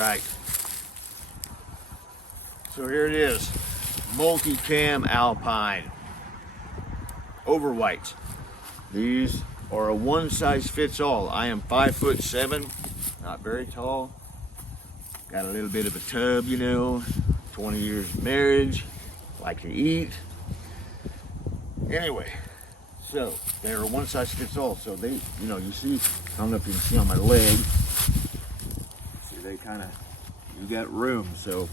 right. So here it is. Multicam Alpine Overwhites. These are a one size fits all. I am 5'7", not very tall. Got a little bit of a tub, you know, 20 years of marriage, like to eat. Anyway, so they're a one size fits all. So they, you know, you see, I don't know if you can see on my leg. See, they kind of, you got room. So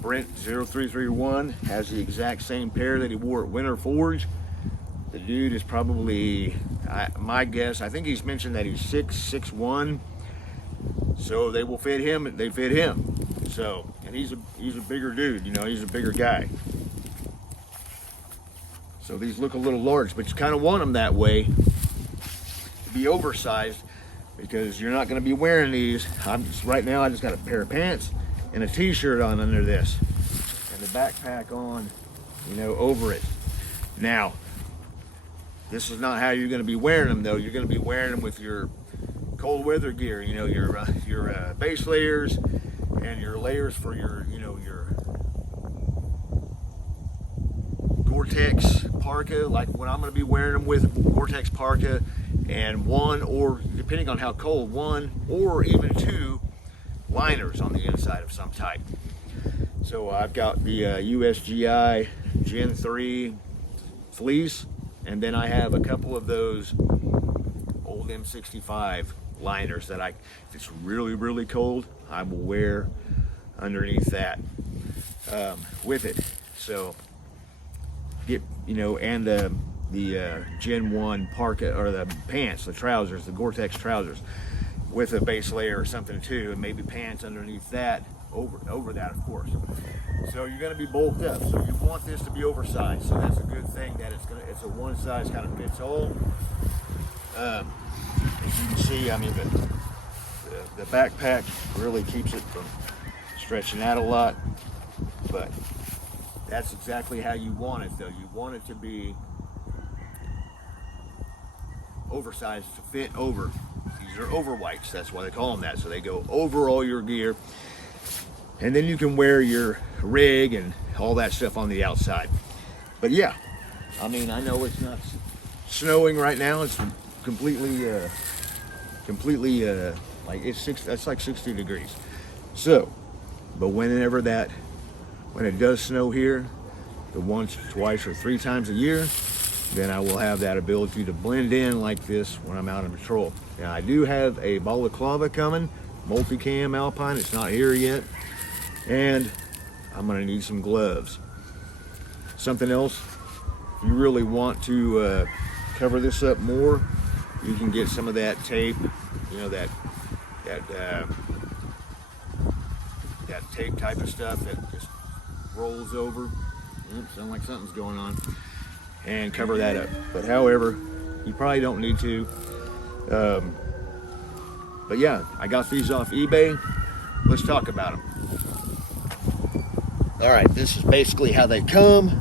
Brent 0331 has the exact same pair that he wore at Winter Forge. The dude is probably, my guess, I think he's mentioned that he's 6'1". So they will fit him, they fit him. So, and he's a bigger dude, you know, he's a bigger guy. So these look a little large, but you kind of want them that way, to be oversized, because you're not going to be wearing these. Right now I just got a pair of pants and a t-shirt on under this, and the backpack on, you know, over it. Now, this is not how you're going to be wearing them though. You're going to be wearing them with your cold weather gear, you know, your base layers and your layers for your, you know, your Gore-Tex parka, like what I'm going to be wearing them with, Gore-Tex parka, and one, or depending on how cold, one or even two liners on the inside of some type. So I've got the USGI Gen 3 fleece, and then I have a couple of those old M65 liners that if it's really, really cold, I will wear underneath that with it. So get, you know, and the Gen 1 parka, or the pants, the trousers, the Gore-Tex trousers with a base layer or something too, and maybe pants underneath that, over that, of course. So you're going to be bulked up, so you want this to be oversized. So that's a good thing that it's a one size kind of fits all. As you can see, I mean, the backpack really keeps it from stretching out a lot, but that's exactly how you want it though. You want it to be oversized, to fit over. These are overwhites, that's why they call them that. So they go over all your gear, and then you can wear your rig and all that stuff on the outside. But yeah, I mean, I know it's not snowing right now. It's completely like that's like 60 degrees. So, but when it does snow here, the once, twice, or three times a year, then I will have that ability to blend in like this when I'm out on patrol. Now I do have a balaclava coming, Multicam Alpine. It's not here yet, and I'm gonna need some gloves. Something else, if you really want to cover this up more, you can get some of that tape, you know, that tape type of stuff that just rolls over. Oops, sounds like something's going on. And cover that up. But however, you probably don't need to. But yeah, I got these off eBay. Let's talk about them. All right, this is basically how they come.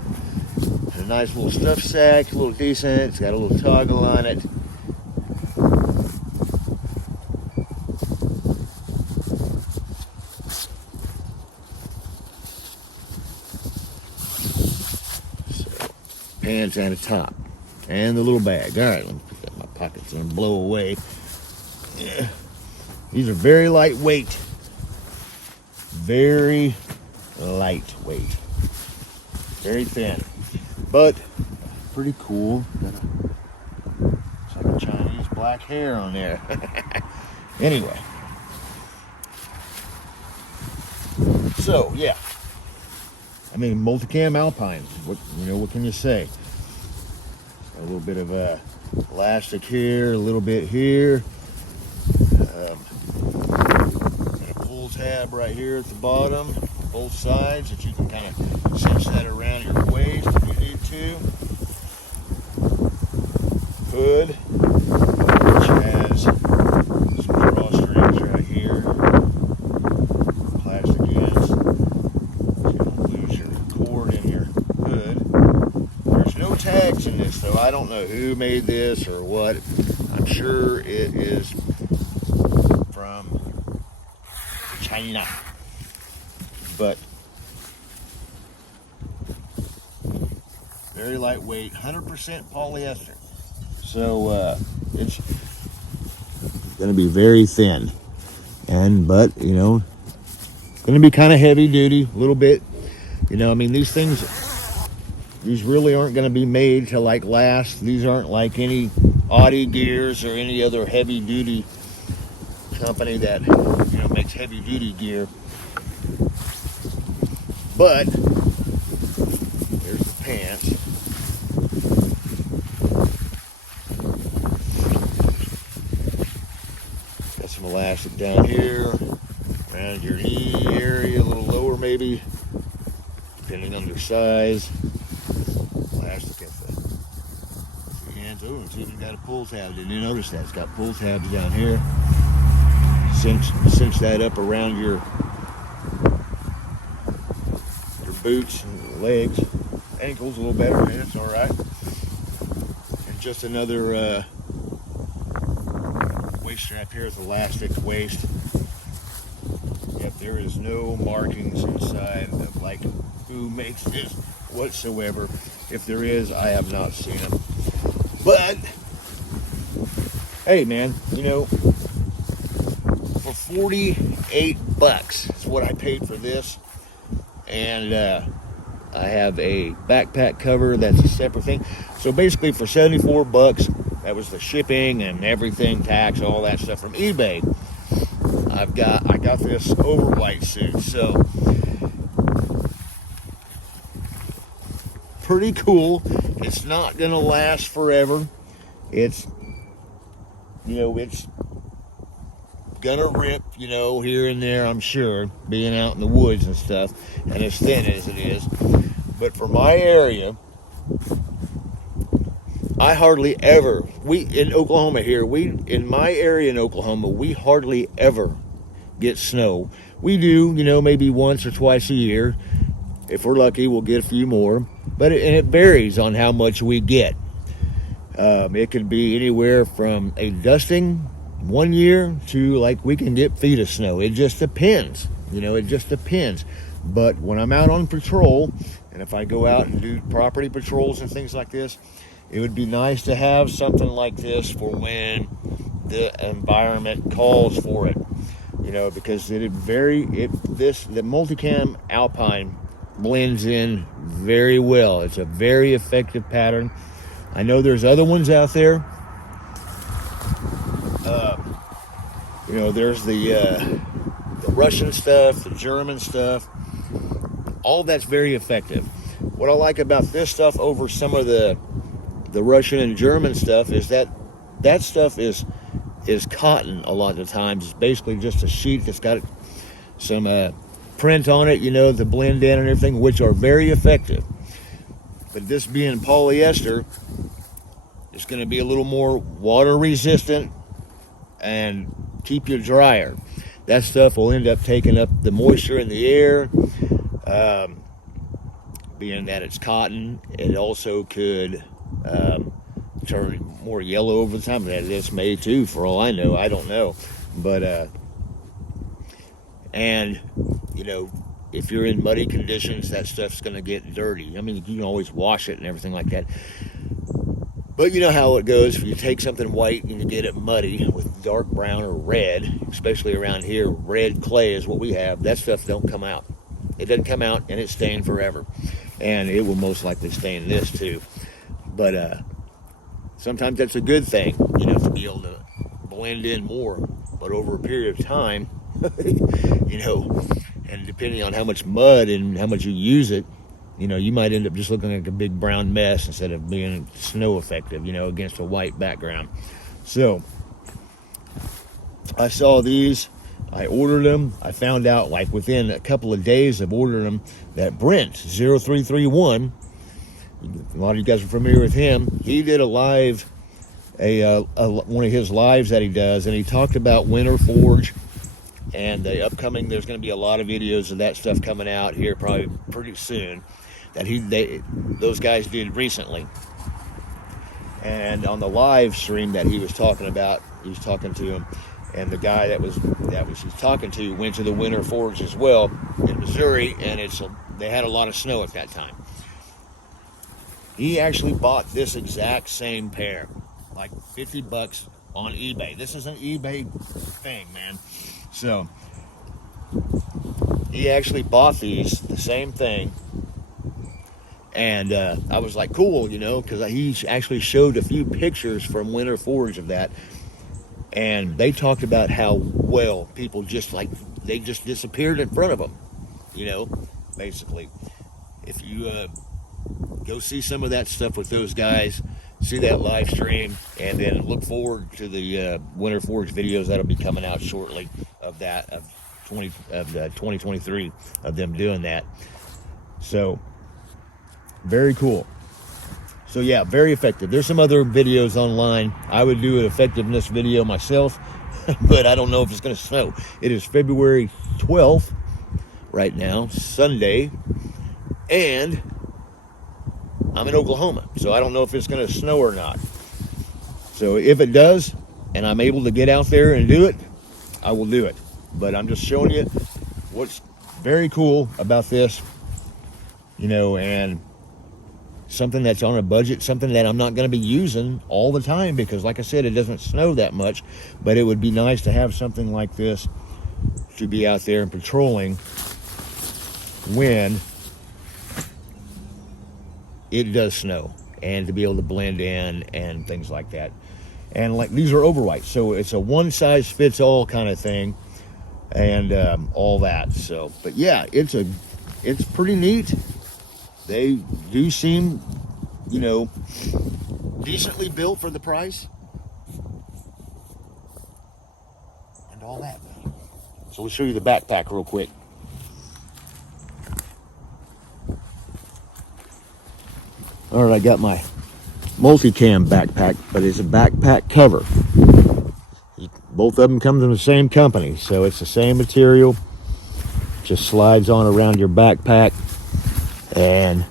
A nice little stuff sack, a little decent. It's got a little toggle on it. Pants and a top, and the little bag. All right, let me put that in my pockets and blow away. Yeah. These are very lightweight. Very lightweight. Very thin, but pretty cool. It's like a Chinese black hair on there. Anyway, so yeah. I mean, Multicam Alpines, what can you say? A little bit of elastic here, a little bit here. And a pull tab right here at the bottom, both sides, that you can kind of cinch that around your waist if you need to. Hood, which has some drawstrings right here. Plastic ends. Tags in this, though. I don't know who made this or what. I'm sure it is from kinda. But very lightweight, 100% polyester. So it's going to be very thin. But you know, going to be kind of heavy duty, a little bit. You know, I mean, these really aren't going to be made to like last. These aren't like any Audi gears or any other heavy duty company that, you know, makes heavy duty gear. But here's the pants. Got some elastic down here, around your knee area, a little lower maybe, depending on their size. Elastic at the hands. Oh, it's even got a pull tab. Didn't you notice that? It's got pull tabs down here. Cinch that up around your boots and legs, ankles a little better. Yeah, that's all right. And just another waist strap here with elastic waist. Yep, there is no markings inside of like who makes this whatsoever. If there is, I have not seen them. But hey, man, you know, for 48 bucks is what I paid for this. And I have a backpack cover that's a separate thing. So basically for 74 bucks, that was the shipping and everything, tax, all that stuff from eBay. I got this Overwhite suit. So pretty cool. It's not gonna last forever. It's, you know, it's gonna rip, you know, here and there, I'm sure, being out in the woods and stuff, and as thin as it is. But for my area, I hardly ever, in Oklahoma here, in my area in Oklahoma, we hardly ever get snow. We do, you know, maybe once or twice a year. If we're lucky, we'll get a few more. But it varies on how much we get. It could be anywhere from a dusting 1 year to like we can get feet of snow. It just depends, you know, it just depends. But when I'm out on patrol, and if I go out and do property patrols and things like this, it would be nice to have something like this for when the environment calls for it, you know, because the Multicam Alpine blends in very well. It's a very effective pattern. I know there's other ones out there. You know, there's the Russian stuff, the German stuff. All that's very effective. What I like about this stuff over some of the Russian and German stuff is that stuff is cotton a lot of the times. It's basically just a sheet that's got some print on it, you know, to blend in and everything, which are very effective. But this being polyester, it's going to be a little more water resistant and keep you drier. That stuff will end up taking up the moisture in the air. Being that it's cotton, it also could turn more yellow over the time. This may too, for all I know. I don't know. But and you know, if you're in muddy conditions, that stuff's going to get dirty. I mean, you can always wash it and everything like that. But you know how it goes. If you take something white and you get it muddy with dark brown or red, especially around here, red clay is what we have. That stuff don't come out. It doesn't come out, and it's staying forever. And it will most likely stain this too. But sometimes that's a good thing, you know, to be able to blend in more. But over a period of time, you know, and depending on how much mud and how much you use it, you know, you might end up just looking like a big brown mess instead of being snow effective, you know, against a white background. So I saw these, I ordered them. I found out like within a couple of days of ordering them that Brent 0331, a lot of you guys are familiar with him. He did a live, one of his lives that he does, and he talked about Winter Forge and the upcoming. There's going to be a lot of videos of that stuff coming out here probably pretty soon. That those guys did recently. And on the live stream that he was talking about, he was talking to him, and the guy that was he's talking to went to the Winter Forge as well in Missouri, and they had a lot of snow at that time. He actually bought this exact same pair, like $50 on eBay. This is an eBay thing, man. So he actually bought the same thing, and I was like, cool, you know, because he actually showed a few pictures from Winter Forge of that, and they talked about how well people they just disappeared in front of them, you know, basically. If you go see some of that stuff with those guys, see that live stream, and then look forward to the Winter Forge videos that'll be coming out shortly of 2023 of them doing that. So very cool. So yeah, very effective. There's some other videos online. I would do an effectiveness video myself, but I don't know if it's going to snow. It is February 12th right now, Sunday, and I'm in Oklahoma, so I don't know if it's going to snow or not. So if it does, and I'm able to get out there and do it, I will do it. But I'm just showing you what's very cool about this, you know, and something that's on a budget, something that I'm not going to be using all the time because, like I said, it doesn't snow that much. But it would be nice to have something like this to be out there and patrolling when it does snow, and to be able to blend in and things like that. And like, these are overwhites, so it's a one size fits all kind of thing, and all that. So, but yeah, it's pretty neat. They do seem, you know, decently built for the price and all that. So we'll show you the backpack real quick. All right, I got my Multicam backpack, but it's a backpack cover. Both of them come from the same company, so it's the same material. Just slides on around your backpack and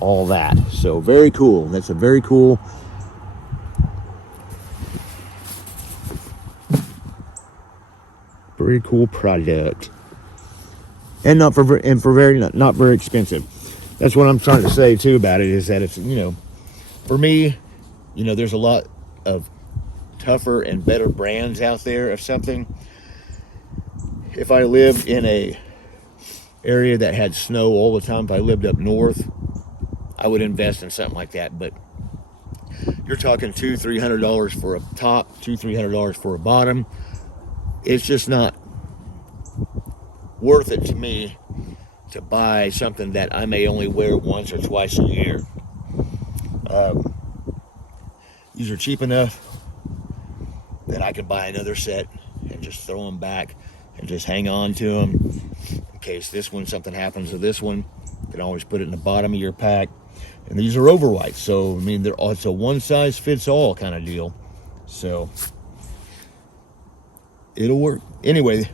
all that. So very cool. That's a very cool product, and not very expensive. That's what I'm trying to say too about it, is that it's, you know, for me, you know, there's a lot of tougher and better brands out there of something. If I lived in a area that had snow all the time, if I lived up north, I would invest in something like that. But you're talking $200-300 for a top, $200-300 for a bottom. It's just not worth it to me to buy something that I may only wear once or twice a year. These are cheap enough that I could buy another set and just throw them back and just hang on to them in case something happens to this one. You can always put it in the bottom of your pack. And these are overwhites, so I mean, it's a one size fits all kind of deal. So it'll work. Anyway,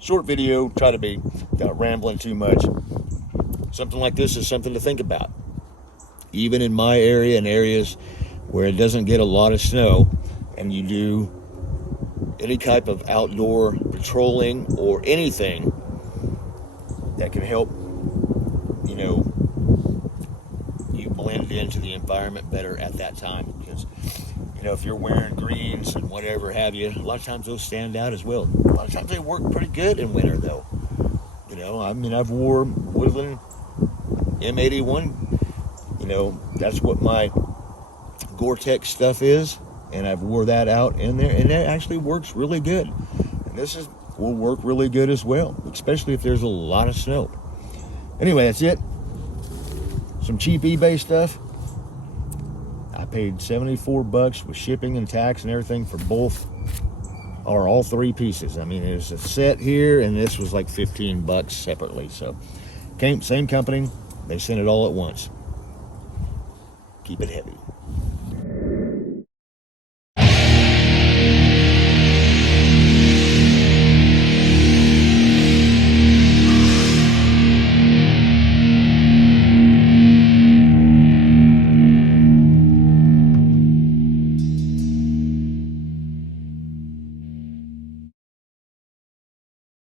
short video, try to be, without rambling too much. Something like this is something to think about. Even in my area and areas where it doesn't get a lot of snow, and you do any type of outdoor patrolling or anything that can help, you know, you blend into the environment better at that time. Because, you know, if you're wearing greens and whatever have you, a lot of times those stand out as well. A lot of times they work pretty good in winter though. You know, I mean, I've wore Woodland M81, you know, that's what my Gore-Tex stuff is, and I've wore that out in there, and it actually works really good. And this will work really good as well, especially if there's a lot of snow. Anyway, that's it. Some cheap eBay stuff. I paid $74 with shipping and tax and everything for both, or all three pieces. I mean, there's a set here, and this was like $15 separately. So, same company. They sent it all at once. Keep it heavy.